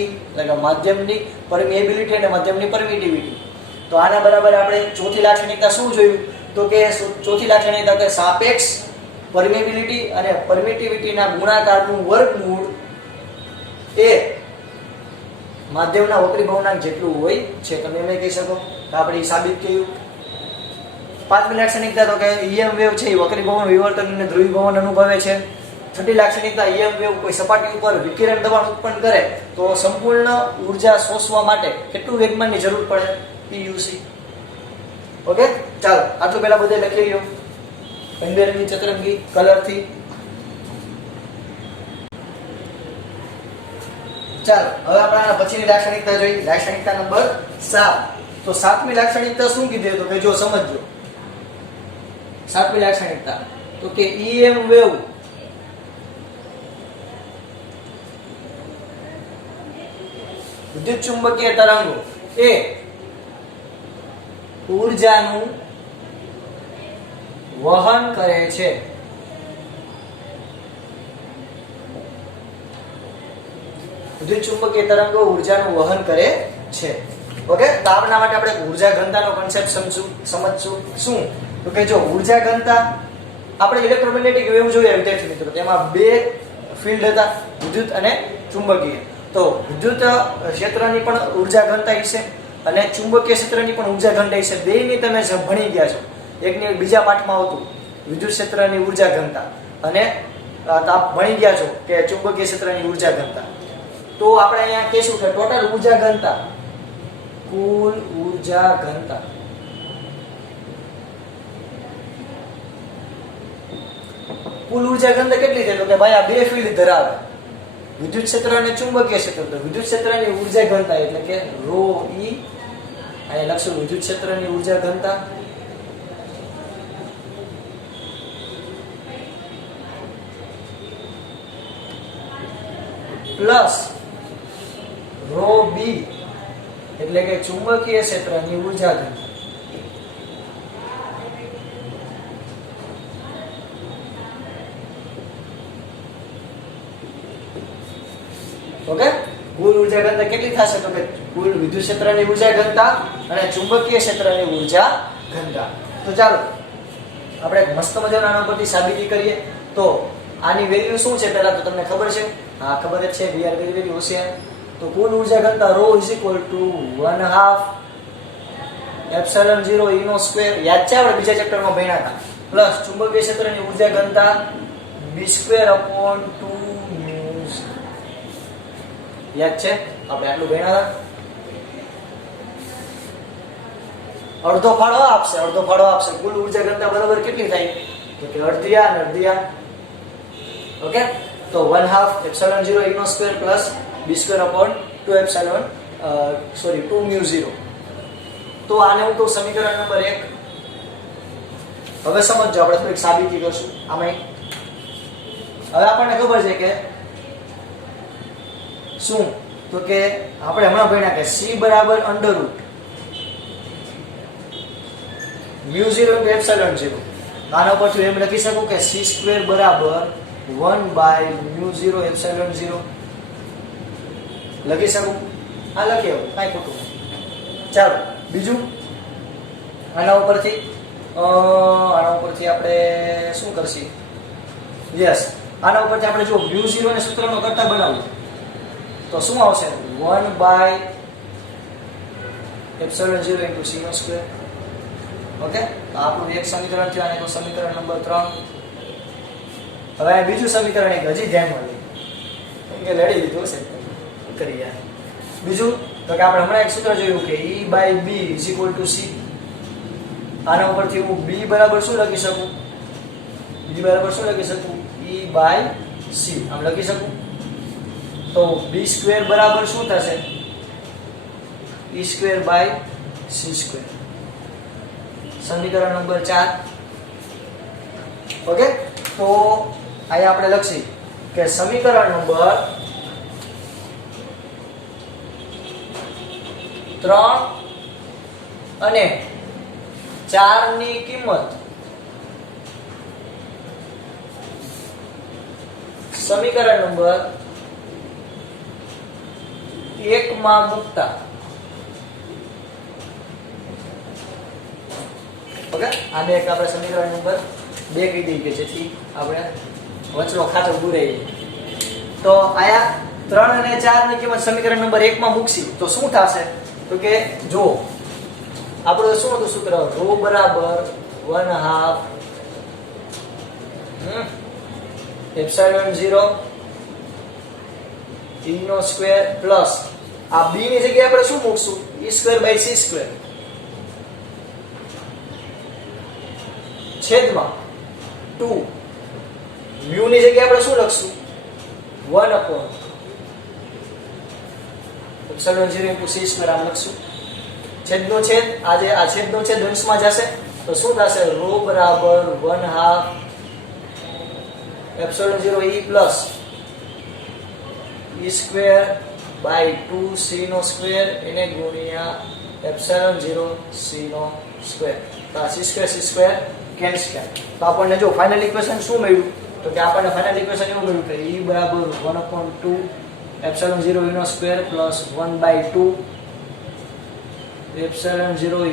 E એટલે કે માધ્યમની પરમિએબિલિટી અને માધ્યમની પરમિટિવિટી. તો આના બરાબર આપણે ચોથી લાક્ષણિકતા શું જોયું તો કે ચોથી લાક્ષણિકતા કે સાપેક્ષ પરમિએબિલિટી અને પરમિટિવિટીના ગુણાકારનું વર્ગમૂળ એ માધ્યમના વક્રી ભવનાંક જેટલું હોય છે. તમે એમ કહી શકો કે આપણે સાબિત કર્યું. પાંચમી લાક્ષણિકતા તો કે EM વેવ છે એ વક્રી ભવન, વિવર્તન અને ધ્રુવીભવન અનુભવે છે. છઠ્ઠી લાક્ષણિકતા EM વેવ કોઈ સપાટી ઉપર વિકિરણ દબાણ ઉત્પન્ન કરે તો સંપૂર્ણ ઉર્જા શોષવા માટે કેટલું વેગમાનની જરૂર પડે? પીયુસી. ઓકે, ચાલો આટલું પહેલા બધે લખી લ્યો રંગબેરંગી ચતુરંગી કલરથી. ચાલો હવે આપણે પછીની લાક્ષણિકતા જોઈ. લાક્ષણિકતા નંબર 7. તો સાતમી લાક્ષણિકતા શું કીધી તો કે જો સમજો. સાતમી લાક્ષણિકતા તો કે EM વેવ વિદ્યુત ચુંબકીય તરંગો એ ઊર્જાનું વહન કરે છે. વિદ્યુત ચુંબકીય તરંગો ઊર્જાનું વહન કરે છે. ઓકે, તો આપણા માટે આપણે ઊર્જા ઘનતાનો કોન્સેપ્ટ સમજશું. શું તો કે જો ઊર્જા ઘનતા આપણે ઇલેક્ટ્રોમેગ્નેટિક વેવ જોયા વિદ્યાર્થી મિત્રો, તેમાં બે ફિલ્ડ હતા, વિદ્યુત અને ચુંબકીય. તો વિદ્યુત ક્ષેત્રની પણ ઊર્જા ઘનતા છે અને ચુંબકીય ક્ષેત્રની પણ ઊર્જા ઘનતા છે. બેયની તમે ભણી ગયા છો. એકની બીજા પાઠમાં આવતું વિદ્યુત ક્ષેત્રની ઊર્જા ઘનતા અને આપ ભણી ગયા છો કે ચુંબકીય ક્ષેત્રની ઊર્જા ઘનતા. તો આપણે અહીંયા કહીશું કે ટોટલ ઊર્જા ઘનતા, કુલ ઊર્જા ઘનતા કેટલી થાય તો કે ભાઈ આ બે ફિલ્ડ ધરાવે, વિદ્યુત ક્ષેત્ર અને ચુંબકીય ક્ષેત્ર. તો વિદ્યુત ક્ષેત્રની ઊર્જા ઘનતા એટલે કે ρe, અહીંયા લખશું વિદ્યુત ક્ષેત્રની ઊર્જા ઘનતા પ્લસ ρb એટલે કે ચુંબકીય ક્ષેત્રની ઊર્જા ઘનતા. ઓકે, કુલ ઊર્જા ઘનતા કેટલી થશે તો કે કુલ વિદ્યુત ક્ષેત્રની ઊર્જા ઘનતા અને ચુંબકીય ક્ષેત્રની ઊર્જા ઘનતા. તો ચાલો આપણે મસ્ત મજાના આના પરથી સાબિતી કરીએ. તો આની વેલ્યુ શું છે પહેલા તો તમને ખબર છે? હા, ખબર જ છે. વી આર વેરી વેરી હોશિયાર. તો કુલ ઊર્જા ઘનતા ρ = 1/2 ε0 E². યાદ છે આપણે બીજા ચેપ્ટરમાં ભણ્યા હતા. પ્લસ ચુંબકીય ક્ષેત્રની ઊર્જા ઘનતા B²/2 યાદ છે આપણે આટલું ભણ્યા હતા. અડધો ફાળો આપશે. કુલ ઊર્જા ઘનતા બરાબર કેટલી થાય તો કે અડધિયા અને અડધિયા. ઓકે, તો 1/2 ε0 E² પ્લસ B²/2 તો આને હું તો સમીકરણ નંબર 1. હવે સમજો, આપણે થોડીક સાબિતી કરશું આમાં. હવે આપણને ખબર છે કે શું તો કે આપણે હમણાં ભણ્યા કે C બરાબર √μ0 × ε0. આના પરથી એમ લખી શકું કે C² બરાબર 1/μ0 ε0 લખી શકું. આ લખી આવું, કાંઈ ખોટું. ચાલો બીજું આના ઉપરથી આપણે શું કરશી? યસ, આના ઉપરથી આપણે જો μ0 ને સૂત્રનો કરતા બનાવવું તો શું આવશે? 1/ε0 * c² ઓકે, તો આપણું એક સમીકરણ થયું અને સમીકરણ નંબર 3. હવે આ બીજું સમીકરણ એક હજી ધ્યાનમાં લઈએ કે લડી લીધું હશે કરીએ. બીજું તો કે આપણે હમણાં એક સૂત્ર જોયું કે E/B = C. આના ઉપરથી હું B બરાબર શું લખી શકું? B બરાબર શું લખી શકું? E/C આમ લખી શકું. તો B² બરાબર શું થશે? E²/C². સમીકરણ નંબર 4. ઓકે, તો અહીંયા આપણે લખી કે સમીકરણ નંબર 3 અને 4 ની કિંમત સમીકરણ નંબર 1 માં મૂકતા, ઓકે, આને એક આપણે સમીકરણ નંબર 2 કહી દઈએ કે જેથી આપણે વચલો ખાતો પૂરાઈએ. તો આયા 3 અને 4 ની કિંમત સમીકરણ નંબર 1 માં મૂકશી તો શું થશે? તો કે જો આપણું શું હતું સૂત્ર? ρ બરાબર 1/2 ε0 e² પ્લસ આ b ની જગ્યાએ આપણે શું મૂકશું? e²/c² છેદમાં 2 μ ની જગ્યાએ આપણે શું લખશું? 1/ε0 * c² આમ લખશું. છેદનો છેદ આ છેદનો છેદ અંશમાં જશે તો શું થશે? ρ બરાબર 1/2 ε0 e પ્લસ e²/2 c² એને ગુણ્યા ε0 c². તો આ c² કેન્સલ. તો આપણને જો ફાઇનલ ઇક્વેશન શું મળ્યું? તો કે આપણને ફાઇનલ ઇક્વેશન એવું મળ્યું કે e બરાબર 1/2 ε0 e² પ્લસ 1/2 ε0 e².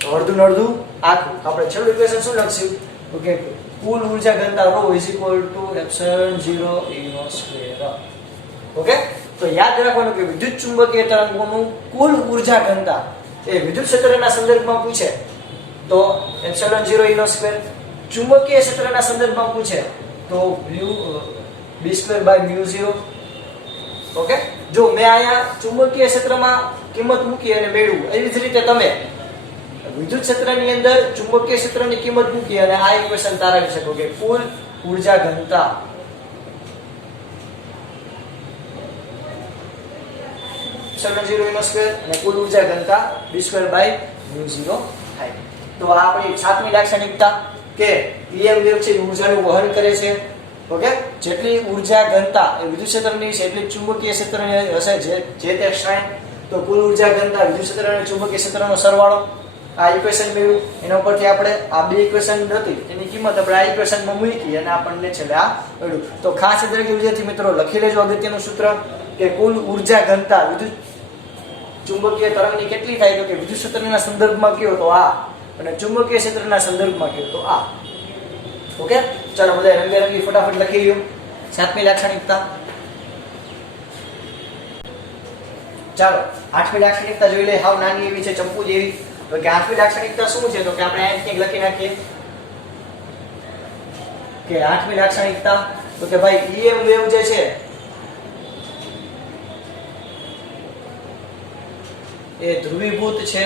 તો અડધું અડધું આખું. આપણે છેલ્લું ઇક્વેશન શું લખશું? તો કે કુલ ઊર્જા ઘનતા ρ = ε0 e². ઓકે, તો યાદ રાખવાનું કે વિદ્યુત ચુંબકીય તરંગોનું કુલ ઊર્જા ઘનતા એ વિદ્યુત ક્ષેત્રના સંદર્ભમાં પૂછે તો ε0 e², ચુંબકીય ક્ષેત્રના સંદર્ભમાં પૂછે તો b²/μ0. ઓકે, જો મેં અહીંયા ચુંબકીય ક્ષેત્રમાં કિંમત મૂકી અને મેળવ્યું, એવી જ રીતે તમે વિદ્યુત ક્ષેત્રની અંદર ચુંબકીય ક્ષેત્રની કિંમત મૂકી અને આ ઇક્વેશન તારવી શકો કે કુલ ઊર્જા ઘનતા ε0 e² અને કુલ ઊર્જા ઘનતા b²/μ0 થાય. તો આ આપણી 7મી લાક્ષણિકતા કે EM વેવ છે ઊર્જાનું વહન કરે છે. ઓકે, જેટલી ઊર્જા ઘનતા એ વિદ્યુત ક્ષેત્રની છે એટલી ચુંબકીય ક્ષેત્રની હશે જે તે શ્રેણ. તો કુલ ઊર્જા ઘનતા વિદ્યુત ક્ષેત્ર અને ચુંબકીય ક્ષેત્રનો સરવાળો. આ ઇક્વેશન મેળવ્યું, એના ઉપરથી આપણે આ બે ઇક્વેશન હતી એની કિંમત આપણે આ ઇક્વેશનમાં મૂકી અને આપણને છેલ્લે આ મળ્યું. તો ખાસ દરેક વિદ્યાર્થી મિત્રો લખી લેજો અગત્યનું સૂત્ર કે કુલ ઊર્જા ઘનતા વિદ્યુત ચુંબકીય તરંગની કેટલી થાય? તો કે વિદ્યુત ક્ષેત્રના સંદર્ભમાં કયો તો આ, અને ચુંબકીય ક્ષેત્રના સંદર્ભમાં કયો તો આ. ઓકે, ચાલો બધા રંગબેરંગી ફટાફટ લખી લ્યો 7મી લાક્ષણિકતા. ચાલો 8મી લાક્ષણિકતા જોઈ લઈએ. હાવ નાની એવી છે, ચંપુ જેવી. તો કે 8મી લાક્ષણિકતા શું છે? તો કે આપણે અહીં કંઈક લખી નાખીએ કે 8મી લાક્ષણિકતા તો કે ભાઈ EM વેવ જે છે એ ધ્રુવીભૂત છે.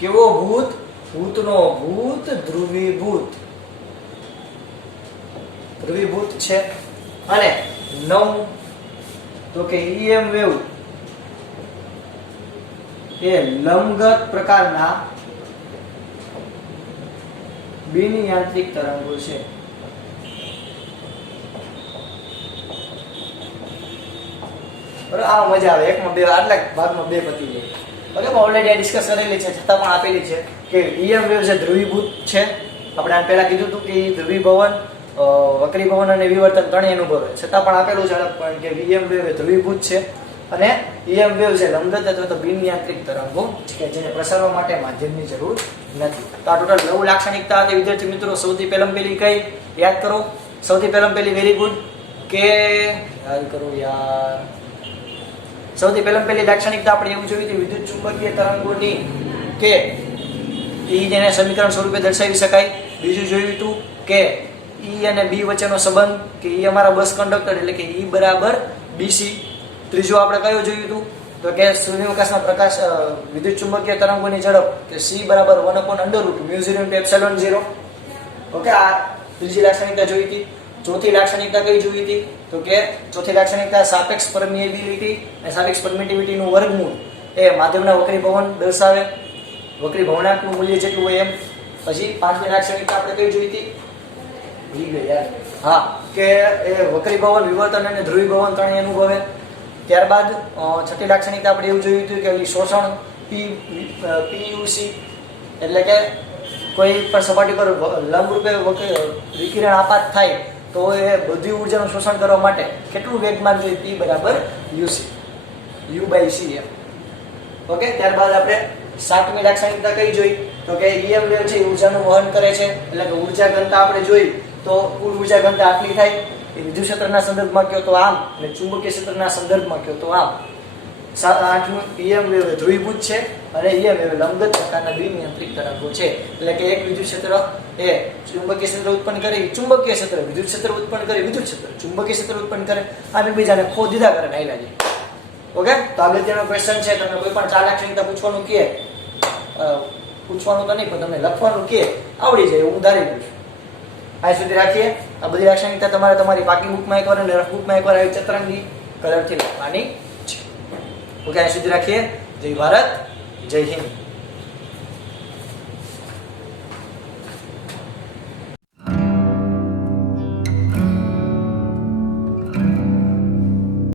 કેવો ભૂત? ભૂતનો ભૂત, ધ્રુવીભૂત. ધ્રુવીભૂત છે. અને 9 તો કે EM વેવ એ લંબગત પ્રકારના બિન યાંત્રિક તરંગો છે. બરાબર, આ મજા આવે. એકમાં બે, આટલા ભાગમાં બે પતી જાય. ઓકે, ઓલરેડી ડિસ્કસ કરેલી છે, છતાં પણ આપેલી છે કે EM વેવ જે ધ્રુવીભૂત છે. આપણે આ પહેલા કીધું હતું કે ધ્રુવીભવન, વક્રીભવન અને વિવર્તન ત્રણેય અનુભવે, છતાં પણ આપેલું છે પણ કે EM વેવ એ ધ્રુવીભૂત છે. અને EM વેવ છે લંબગત અથવા તો બિન યાંત્રિક તરંગો કે જેને પ્રસારવા માટે માધ્યમની જરૂર નથી. તો આ ટોટલ 9 લાક્ષણિકતા હતી વિદ્યાર્થી મિત્રો. સૌથી પહેલી કઈ યાદ કરો? સૌથી પહેલી વેરી ગુડ કે યાદ કરો યાર. સૌથી પહેલી લાક્ષણિકતા આપણે એવું જોયું હતી વિદ્યુત ચુંબકીય તરંગોની કે E જેને સમીકરણ સ્વરૂપે દર્શાવી શકાય. બીજું જોયું હતું કે E અને B વચ્ચેનો સંબંધ કે E અમારા બસ કંડક્ટર એટલે કે E બરાબર BC. ત્રીજું આપણે કયું જોયું હતું તો કે સૂર્યાવકાશના પ્રકાશ વિદ્યુત ચુંબકીય તરંગોની ઝડપ કે C બરાબર 1/√μ0 ઓકે. આ ત્રીજી લાક્ષણિકતા જોઈ હતી. ચોથી લાક્ષણિકતા કઈ જોઈ હતી તો કે ચોથી લાક્ષણિકતા સાપેક્ષ પરમિએબિલિટી અને સાપેક્ષ પરમિટિવિટી નું વર્ગમૂળ એ માધ્યમના વક્રીભવન દર્શાવે. વક્રીભવનાંકનું મૂલ્ય જેટલું હોય એમ. પછી પાંચમી લાક્ષણિકતા આપણે કઈ જોઈ હતી ભૂલી ગઈ યાર. હા કે એ વક્રીભવન વિવર્તન અને ધ્રુવીભવન ત્રણેય અનુભવે. ત્યારબાદ છઠ્ઠી લાક્ષણિકતા આપણે એવું જોયું હતું કે શોષણ PUC એટલે કે કોઈ પણ સપાટી પર લંબરૂપે વિકિરણ આપાત થાય તો એ બધી ઉર્જાનું શોષણ કરવા માટે કેટલું વેગમાન જોઈએ P બરાબર UC U/C એમ. ઓકે. ત્યારબાદ આપણે સાતમી લાક્ષણિકતા કઈ જોઈ તો કે EM વેવ છે ઉર્જાનું વહન કરે છે એટલે કે ઉર્જા ઘનતા આપણે જોઈ તો કુલ ઉર્જા ઘનતા આટલી થાય. એ વિદ્યુત ક્ષેત્રના સંદર્ભમાં કહ્યો તો આમ અને ચુંબકીય ક્ષેત્રના સંદર્ભમાં કહ્યો તો આમ. આઠમું EM વેવ ધ્રુવીભૂત છે અને EM વેવ લંબગત પ્રકારના બિન યાંત્રિક તરંગો છે એટલે કે એક વિદ્યુત ક્ષેત્ર એ ચુંબકીય ક્ષેત્ર ઉત્પન્ન કરે, ચુંબકીય ક્ષેત્ર વિદ્યુત ક્ષેત્ર ઉત્પન્ન કરે, વિદ્યુત ક્ષેત્ર ચુંબકીય ક્ષેત્ર ઉત્પન્ન કરે. આ એકબીજાને ખો દીધા કરે નાઈલા છે. ઓકે. તો અગત્યનો ક્વેશ્ચન છે. તમને કોઈ પણ 4 લાક્ષણિકતા પૂછવાનું કહે, પૂછવાનું તો નહીં પણ તમને લખવાનું કહે આવડી જાય હું ધારી દઉં છું. આ સુધી રાખીએ. આ બધી લાક્ષણિકતા તમારે તમારી પાકી બુકમાં એકવાર અને રફ બુકમાં એકવાર આવી ચતરંગી કલરથી લખવાની છે. ઓકે. આ સુધી રાખીએ. જય ભારત, જય હિન્દ.